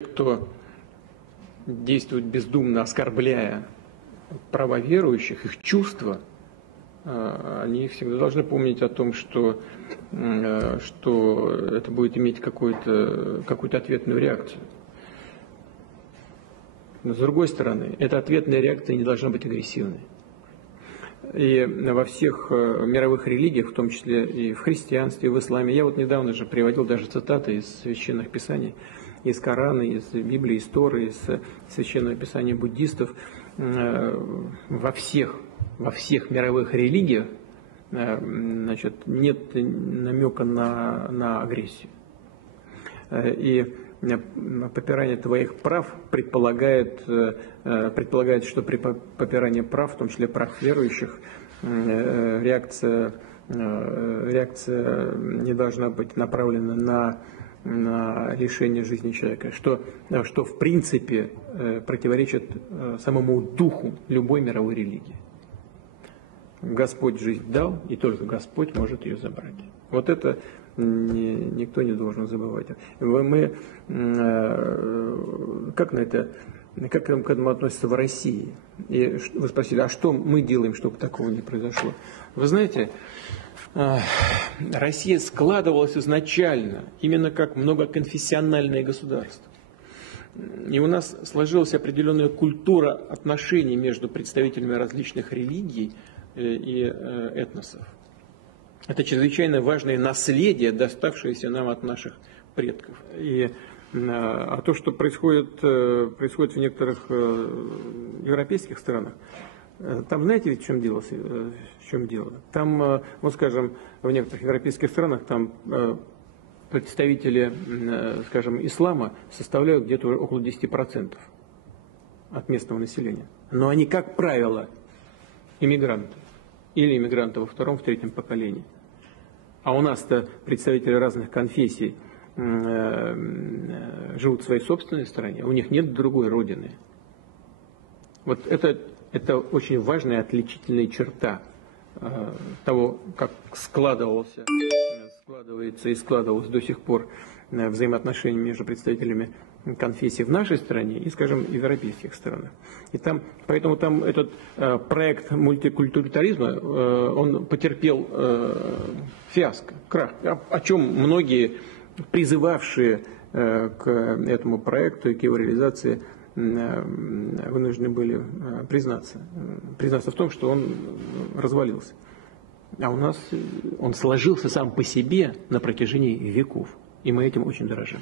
Кто действует бездумно, оскорбляя права верующих, их чувства, они всегда должны помнить о том, что это будет иметь какую-то ответную реакцию. Но с другой стороны, эта ответная реакция не должна быть агрессивной. И во всех мировых религиях, в том числе и в христианстве, и в исламе, я вот недавно же приводил даже цитаты из священных писаний, из Корана, из Библии, из Торы, из священного писания буддистов, во всех мировых религиях, значит, нет намека на агрессию. И попирание твоих прав предполагает, что при попирании прав, в том числе прав верующих, реакция не должна быть направлена на лишение жизни человека, что в принципе противоречит самому духу любой мировой религии. Господь жизнь дал, и только Господь может ее забрать. Вот это никто не должен забывать. Мы как к этому относятся в России? И вы спросили, а что мы делаем, чтобы такого не произошло? Вы знаете, Россия складывалась изначально именно как многоконфессиональное государство. И у нас сложилась определенная культура отношений между представителями различных религий и этносов. Это чрезвычайно важное наследие, доставшееся нам от наших предков. А то, что происходит в некоторых европейских странах, там знаете ведь в чем дело? Там, вот скажем, в некоторых европейских странах там представители, скажем, ислама составляют где-то около 10% от местного населения. Но они, как правило, иммигранты. Или иммигранты во втором, в третьем поколении. А у нас-то представители разных конфессий живут в своей собственной стране, у них нет другой родины. Вот это очень важная отличительная черта того, как складывается и складывалось до сих пор взаимоотношения между представителями конфессий в нашей стране и, скажем, в европейских странах. Поэтому там этот проект мультикультурализма, он потерпел фиаско, крах, о чем многие, призывавшие к этому проекту и к его реализации, вынуждены были признаться в том, что он развалился. А у нас он сложился сам по себе на протяжении веков, и мы этим очень дорожим.